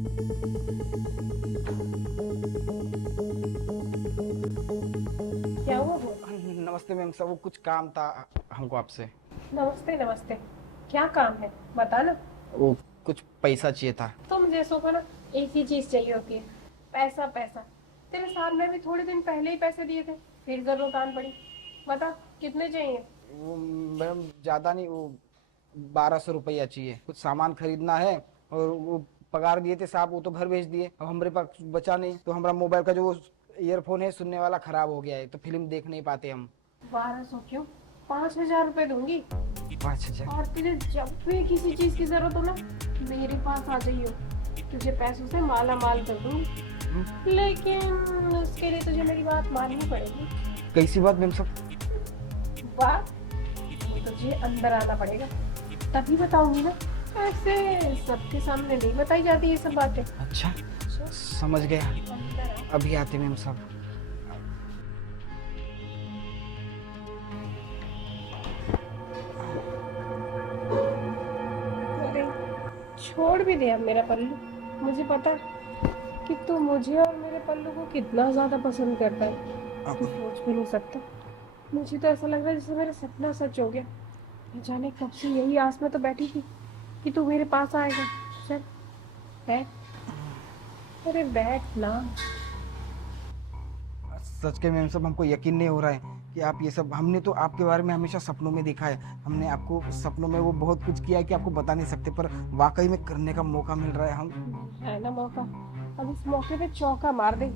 क्या हुआ वो? नमस्ते मैम साहब, वो कुछ काम था हमको आपसे। नमस्ते नमस्ते। क्या काम है बता ना। वो कुछ पैसा चाहिए था। तुम जैसों को ना एक ही चीज चाहिए होती है, पैसा पैसा। तेरे साथ में भी थोड़े दिन पहले ही पैसे दिए थे, फिर जरूरत आन पड़ी। बता कितने चाहिए? वो मैम ज़्यादा नहीं, वो 1200 रुपया चाहिए, कुछ सामान खरीदना है। और वो पगार दिए थे साहब, वो तो घर भेज दिए। अब हमारे पास बचा नहीं, तो हमारा मोबाइल का जो वो ईयरफोन है सुनने वाला खराब हो गया है, तो फिल्म देख नहीं पाते हम। 1200 क्यों, 5,000 रुपए दूंगी। 5,000? और तुझे जब भी किसी चीज की जरूरत हो ना, मेरे पास आ जाइयो। तुझे पैसों से माला माल कर दूंगी, लेकिन उसके लिए तुझे मेरी बात माननी पड़ेगी। कैसी बात मैम साहब? बात, तुझे अंदर आना पड़ेगा, तभी बताऊंगी ना। ऐसे सबके सामने नहीं बताई जाती ये सब बातें। अच्छा, समझ गया। अंदर आ। अभी आते मैम साहब। अरे छोड़ भी दे अब मेरा पल्लू। मुझे पता है कि तू मुझे और मेरे पल्लू को कितना ज्यादा पसंद करता है। तू अब सोच भी नहीं सकता। मुझे तो ऐसा लग रहा है जैसे मेरा सपना सच हो गया। न जाने कब से यही आस में तो बैठी थी कि तू मेरे पास आएगा। चल बैठ। अरे बैठ ना। सच के मैम साहब, हमको यकीन नहीं हो रहा है कि आप ये सब, हमने तो आपके बारे में हमेशा सपनों में देखा है। हमने आपको सपनों में वो बहुत कुछ किया है कि आपको बता नहीं सकते, पर वाकई में करने का मौका मिल रहा है। हम है ना मौका, अब इस मौके पे चौका मार दे।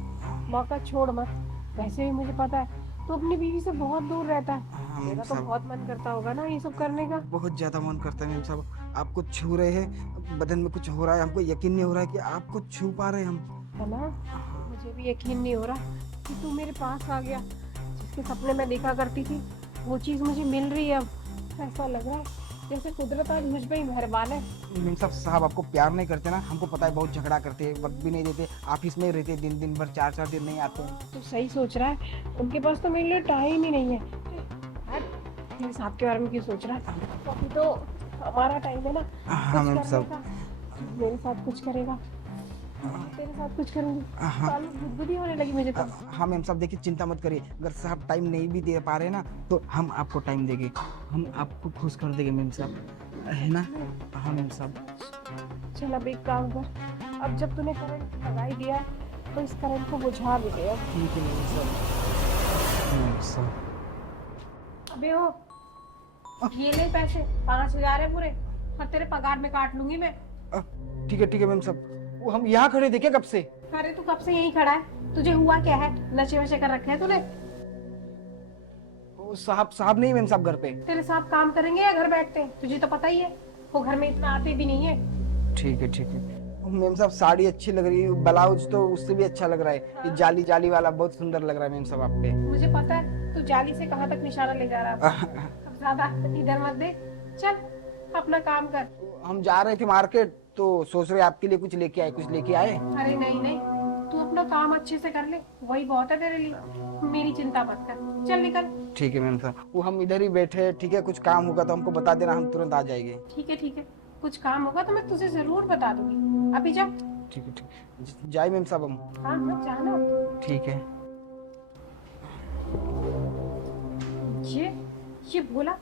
मौका छोड़ मत। वैसे भी मुझे पता है तू अपनी बीवी से बहुत दूर रहता है। हाँ मैम तेरा तो साहब, बहुत मन करता होगा ना ये सब करने का। बहुत ज्यादा मन करता है मैम साहब। आपको छू रहे हैं, बदन में कुछ हो रहा है, हमको यकीन नहीं हो रहा है कि आपको छू पा रहे हैं हम। है ना, मुझे भी यकीन नहीं हो रहा कि तू मेरे पास आ गया। जिसके सपने में देखा करती थी वो चीज मुझे मिल रही है अब। ऐसा लग रहा है जैसे कुदरत आज मुझ पे ही मेहरबान है। मैम साहब आपको प्यार नहीं करते ना, हमको पता है, बहुत झगड़ा करते हैं, वक्त भी नहीं देते, ऑफिस में ही रहते दिन दिन भर, 4-4 दिन नहीं आते हैं। तू सही सोच रहा है, उनके पास तो मेरे लिए टाइम ही नहीं है। हट, मेरे साथ के बारे में क्यों सोच रहा है? अभी तो हमारा टाइम है ना हाँ कुछ मैम करने साहब। का। तू मेरे साथ कुछ करेगा, मैं तेरे साथ कुछ करूंगी। हाँ। सालों बुद्धि होने लगी मुझे तो। हाँ मैम साहब, देखिए चिंता मत करिए, अगर साहब टाइम नहीं भी दे पा रहे ना, तो हम आपको टाइम देंगे, हम आपको खुश कर देंगे मैम साहब, है ना? हाँ मैम साहब। चल अब एक काम कर, अब जब तूने करंट लगा ही दिया है तो इस करंट को बुझा भी दे अब। ठीक है मैम साहब। मैम साहब। अबे हो, ये ले पैसे, 5,000 है पूरे, और तेरे पगार में काट लूंगी मैं। ठीक है मैम साहब, वो हम यहाँ खड़े थे क्या कब से? अरे तू कब से यहीं खड़ा है? तुझे हुआ क्या है? नशे वशे कर रखे हैं तूने? वो साहब साहब नहीं मैम साहब घर पे। तेरे साथ काम करेंगे या घर बैठते हैं? तुझे तो पता ही है वो घर में इतना आते भी नहीं है। ठीक है मैम साहब, साड़ी अच्छी लग रही है, ब्लाउज तो उससे भी अच्छा लग रहा है, ये जाली जाली वाला बहुत सुंदर लग रहा है मैम साहब आप पे। मुझे पता है तू जाली से कहाँ तक निशाना ले जा रहा है। अब ज्यादा इधर मत दे, चल अपना काम कर। हम जा रहे थे मार्केट, तो सोच रहे आपके लिए कुछ लेके आए, कुछ लेके आए। अरे नहीं नहीं, तू अपना काम अच्छे से कर ले, वही बहुत है तेरे लिए। मेरी चिंता मत कर, चल निकल। ठीक है मैम साहब, वो हम इधर ही बैठे हैं, ठीक है, कुछ काम होगा तो हमको बता देना, हम तुरंत आ जाएंगे। ठीक है, कुछ काम होगा तो मैं तुझे जरूर बता दूंगी। अभी जा। ठीक है, जाए मैम साहब हम। हाँ हाँ जाना। ठीक है। ये ये बोला,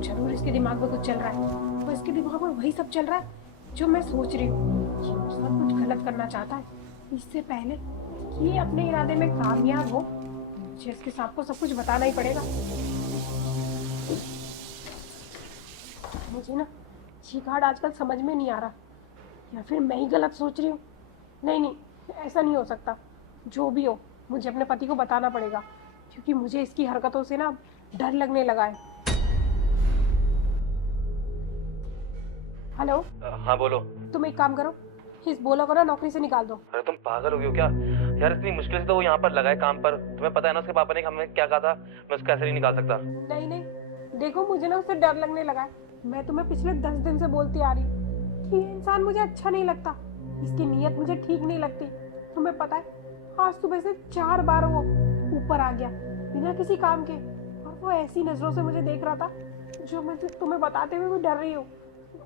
जरूर इसके दिमाग में कुछ चल रहा है। वो इसके दिमाग में वही सब चल रहा है जो मैं सोच रही हूँ। ये मेरे साथ कुछ गलत करना चाहता है। इससे पहले कि ये अपने इरादे में कामयाब हो, मुझे इसके साथ को सब कुछ बताना ही पड़ेगा। मुझे ना ये कार्ड आजकल समझ में नहीं आ रहा, या फिर मैं ही गलत सोच रही हूँ। नहीं, ऐसा नहीं हो सकता। जो भी हो, मुझे अपने पति को बताना पड़ेगा, क्योंकि मुझे इसकी हरकतों से ना डर लगने लगा है। हेलो। हाँ बोलो। तुम एक काम करो, इस बोला को ना नौकरी से निकाल दो। अरे तुम पागल हो गई हो क्या यार? इतनी मुश्किल से तो वो यहाँ पर लगा है काम पर। तुम्हें पता है ना उसके पापा ने हमें क्या कहा था? मैं उसको ऐसे नहीं निकाल सकता। नहीं, देखो मुझे ना उससे डर लगने लगा है। मैं तुम्हें पिछले 10 दिन से बोलती आ रही हूँ कि ये इंसान मुझे अच्छा नहीं लगता, इसकी नीयत मुझे ठीक नहीं लगती। तुम्हें पता है आज सुबह से 4 बार वो ऊपर आ गया बिना किसी काम के, और वो ऐसी नजरों से मुझे देख रहा था जो मैं तुम्हें बताते हुए भी डर रही हूँ।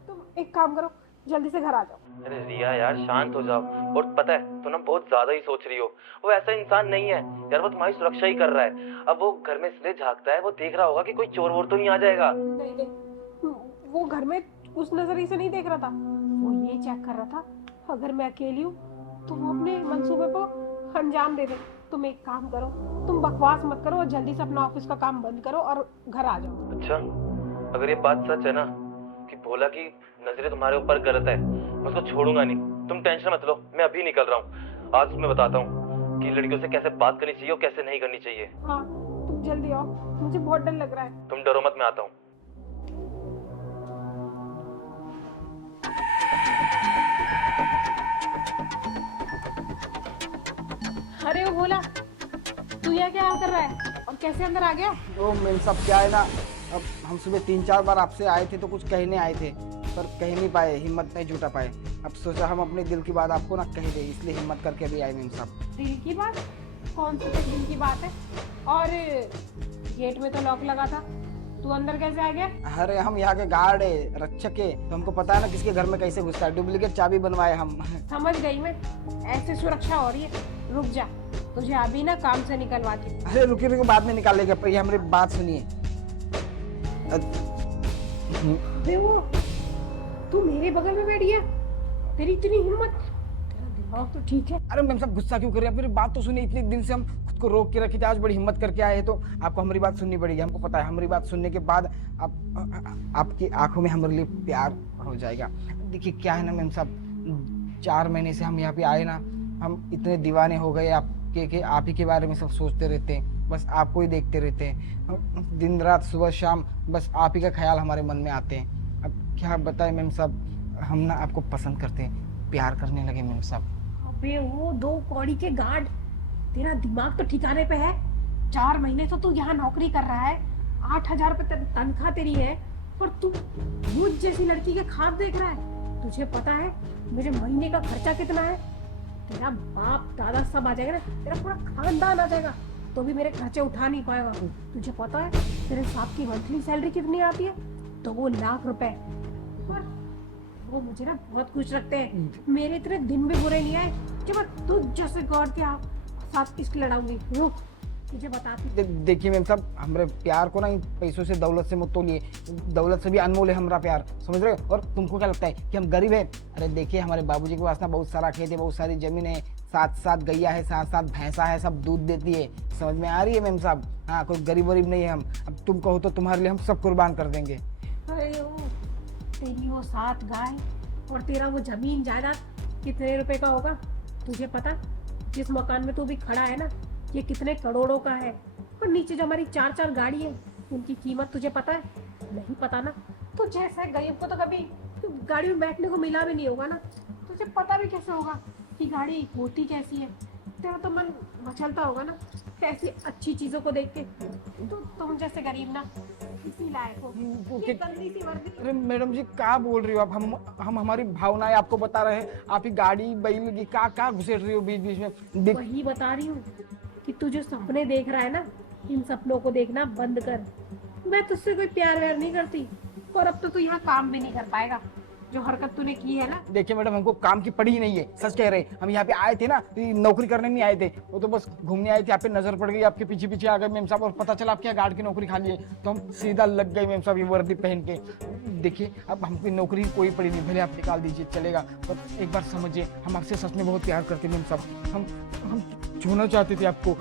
तुम एक काम करो, जल्दी से घर आ जाओ। अरे रिया यार शांत हो जाओ। और पता है तुम ना बहुत ज्यादा ही सोच रही हो। वो ऐसा इंसान नहीं है यार, वो तुम्हारी सुरक्षा ही कर रहा है। अब वो घर में इसलिए झांकता है, वो देख रहा होगा कि कोई चोर वोर तो नहीं आ जाएगा। नहीं नहीं, वो घर में उस नजरिए से नहीं देख रहा था, वो ये चेक कर रहा था अगर मैं अकेली हूँ तो वो अपने मंसूबे को अंजाम दे दे। तुम एक काम करो, तुम बकवास मत करो और जल्दी से अपना ऑफिस का काम बंद करो और घर आ जाओ। अच्छा, अगर ये बात सच है ना कि भोला की नजरें तुम्हारे ऊपर गलत है, मैं उसको छोड़ूंगा नहीं। तुम टेंशन मत लो, मैं अभी निकल रहा हूँ। आज तुम्हें बताता हूँ कि लड़कियों से कैसे बात करनी चाहिए और कैसे नहीं करनी चाहिए। हाँ तुम जल्दी आओ, मुझे बहुत डर लग रहा है। तुम डरो मत, मैं आता हूँ। अरे वो भोला, तू यहाँ क्या कर रहा है और कैसे अंदर आ गया? तो मेम साहब क्या है ना, अब हम सुबह 3-4 बार आपसे आए थे तो कुछ कहने आए थे, पर कह नहीं पाए, हिम्मत नहीं जुटा पाए। अब सोचा हम अपने दिल की बात आपको ना कह दे, इसलिए हिम्मत करके भी आए मेम साहब। दिल की बात? कौन सी तक दिल की बात है? और गेट में तो लॉक लगा था, तू अंदर कैसे आ गया? अरे हम यहाँ के गार्ड है, रक्षक है, तो हमको पता है ना किसके घर में कैसे घुसता है। डुप्लीकेट चाबी बनवाए हम। समझ गई मैं, ऐसे सुरक्षा हो रही है। रुक जा, तुझे अभी ना काम से निकलवाती हूँ। अरे रुकिए रुकिए, बाद में निकालेगा, पर ये हमारी बात सुनिए। अबे वो, तू मेरे बगल में बैठ गया? तेरी इतनी हिम्मत, तेरा दिमाग तो ठीक है। अरे मैम साहब गुस्सा क्यों कर रहे हैं? मेरी बात तो सुनिए, इतने दिन से हम खुद को रोक के रखे थे, आज बड़ी हिम्मत करके आए हैं, तो आपको हमारी बात सुननी पड़ेगी। हमको पता है हमारी बात सुनने के बाद आपकी आंखों में हमारे लिए प्यार हो जाएगा। देखिए क्या है ना मैम साहब, 4 महीने से हम यहाँ पे आए ना, हम इतने दीवाने हो गए आपके कि आप ही के बारे में सब सोचते रहते हैं, बस आपको ही देखते रहते हैं। दिन रात सुबह शाम बस आप ही का ख्याल हमारे मन में आते हैं। अब क्या बताएं मैम साहब, हम ना आपको पसंद करते हैं, प्यार करने लगे मैम साहब। अबे वो 2 कौड़ी के गार्ड, तेरा दिमाग तो ठिकाने पे है? 4 महीने से तू यहाँ नौकरी कर रहा है, 8,000 रुपए तनख्वाह तेरी है, और तू मुझ जैसी लड़की के ख्वाब देख रहा है? तुझे पता है मेरे महीने का खर्चा कितना है? तेरा बाप दादा सब आ जाएगा ना, तेरा पूरा खानदान आ जाएगा, तो भी मेरे खर्चे उठा नहीं पाएगा। तुझे पता है तेरे साहब की मंथली सैलरी कितनी आती है? 2 लाख रुपए। और वो मुझे ना बहुत खुश रखते हैं। मेरे इतने दिन भी बुरे नहीं आए कि मैं तुझ जैसे गॉड के साथ इसकी लड़ाऊंगी। रुक, तुझे बताती। देखिए मैम साहब, हमारे प्यार को ना इन पैसों से, दौलत से मत तोलिए। दौलत से भी अनमोल है हमारा प्यार, समझ रहे हो? और तुमको क्या लगता है कि हम गरीब हैं? अरे देखिए हमारे बाबूजी के पास ना बहुत सारा खेत है, बहुत सारी जमीन है, 7-7 गैया है, 7-7 भैंसा है, सब दूध देती है। समझ में आ रही है मैम साहब? हाँ, कोई गरीब वरीब नहीं है हम। अब तुम कहो तो तुम्हारे लिए हम सब कुर्बान कर देंगे। अरे वो तेरी वो 7 गाय और तेरा वो जमीन जायदाद कितने रुपए का होगा? तुझे पता जिस मकान में तू भी खड़ा है ना, ये कितने करोड़ों का है? और नीचे जो हमारी 4-4 गाड़ी है, उनकी कीमत तुझे पता है? नहीं पता ना? तो जैसे गरीब को तो कभी गाड़ी में बैठने को मिला भी नहीं होगा ना, तुझे पता भी कैसे होगा कि गाड़ी होती कैसी है? तेरा तो मन मचलता होगा ना ऐसी अच्छी चीजों को देख के। तो तुम जैसे गरीब ना इसी लायक हो। ये गंदी सी वर्दी। अरे मैडम जी क्या बोल रही हो आप? हम हमारी भावनाएं आपको बता रहे हैं, आप ही गाड़ी बैल की क्या घुसेट रही हो बीच बीच में? वही बता रही हूँ कि तू जो सपने देख रहा है ना, इन सपनों को देखना बंद कर। मैं तुझसे कोई प्यार व्यार नहीं करती, और अब तो तू यहाँ काम भी नहीं कर पाएगा। जो हरकत तूने की है ना। देखिए मैडम, हमको काम की पड़ी ही नहीं है, सच कह रहे। हम यहाँ पे आए थे ना, नौकरी करने नहीं आए थे, वो तो बस घूमने आए थे। आप पे नजर पड़ गई, आपके पीछे पीछे आ गए मैम साहब, और पता चला आपके यहाँ गार्ड की नौकरी खाली है, तो हम सीधा लग गए मैम साहब ये वर्दी पहन के। देखिए अब हमको नौकरी कोई पड़ी नहीं, भले आप निकाल दीजिए चलेगा, पर एक बार समझिए हम आपसे सच में बहुत प्यार करते मैम साहब। हम छूना चाहते थे आपको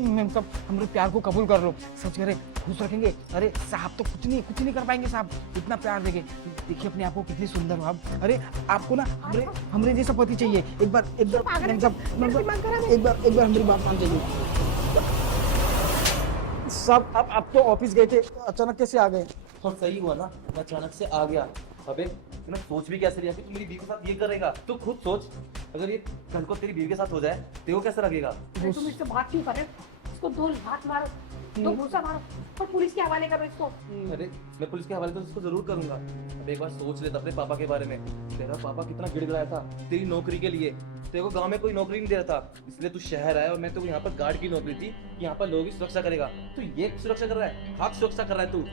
मैम साहब, हमारे प्यार को कबूल कर लो। सच कह रहे, खुश रखेंगे। अरे साहब तो कुछ नहीं कर पाएंगे साहब, इतना प्यार देंगे। देखिए अपने आप को कितनी सुंदर हो आप। अरे आपको ना हमरे जैसा पति चाहिए। एक बार मैम साहब, एक बार हमारी बात मान जाइए साहब। आप तो ऑफिस गए थे, अचानक कैसे आ गए? और सही हुआ ना, मैं अचानक से आ गया। अबे मैं सोच भी कैसे रही कि तू मेरी बीवी के साथ ये करेगा? तू खुद सोच, अगर ये कल को तेरी बीवी के साथ हो जाए तो कैसा लगेगा? तुम इससे बात क्यों कर रहे हो? इसको 2 लात मारो, 2 घूसा मारो और पुलिस के हवाले करो इसको। अरे मैं पुलिस के हवाले तो इसको जरूर करूंगा। अब एक बार सोच लेता अपने पापा के बारे में। तेरा पापा कितना गिड़गिड़ाया था तेरी नौकरी के लिए। तेरे को गांव में कोई नौकरी नहीं दे रहा था, इसलिए तू शहर आया, और मैं तो यहाँ पर गार्ड की नौकरी थी, यहाँ पर लोगों की सुरक्षा करेगा। तू ये सुरक्षा कर रहा है, हक सुरक्षा कर रहा है। तू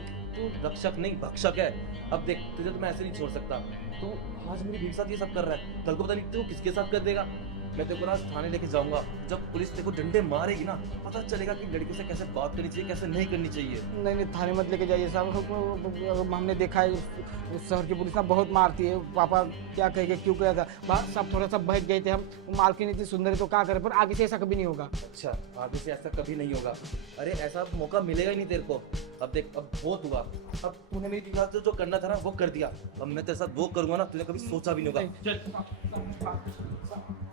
रक्षक नहीं भक्षक है। अब देख तुझे तो मैं ऐसे नहीं छोड़ सकता। तो आज मेरी बीवी के साथ ये सब कर रहा है, कल को पता नहीं तू किसके साथ कर देगा। मैं तेरे को ना थाने लेके जाऊंगा, जब पुलिस तेरे को डंडे मारेगी ना पता चलेगा कि लड़के से कैसे बात करनी चाहिए, कैसे नहीं करनी चाहिए। नहीं नहीं, थाने मत लेके जाइए साहब। हमने देखा है उस शहर की पुलिस ना बहुत मारती है। पापा क्या कहेंगे, क्यों किया था, सब थोड़ा सा बहक गए थे हम। मालकिन इतनी सुंदर है तो क्या करें, पर आगे से ऐसा कभी नहीं होगा। अच्छा, आगे से ऐसा कभी नहीं होगा। अरे ऐसा मौका मिलेगा ही नहीं तेरे को। अब देख, अब बहुत हुआ, अब तूने मेरी बीवी से जो करना था ना वो कर दिया, अब मैं तेरे साथ वो करूंगा ना तूने कभी सोचा भी नहीं होगा।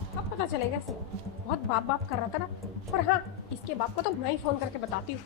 अब पता चलेगा इसे, बहुत बाप बाप कर रहा था ना। पर हाँ, इसके बाप को तो मैं ही फोन करके बताती हूँ।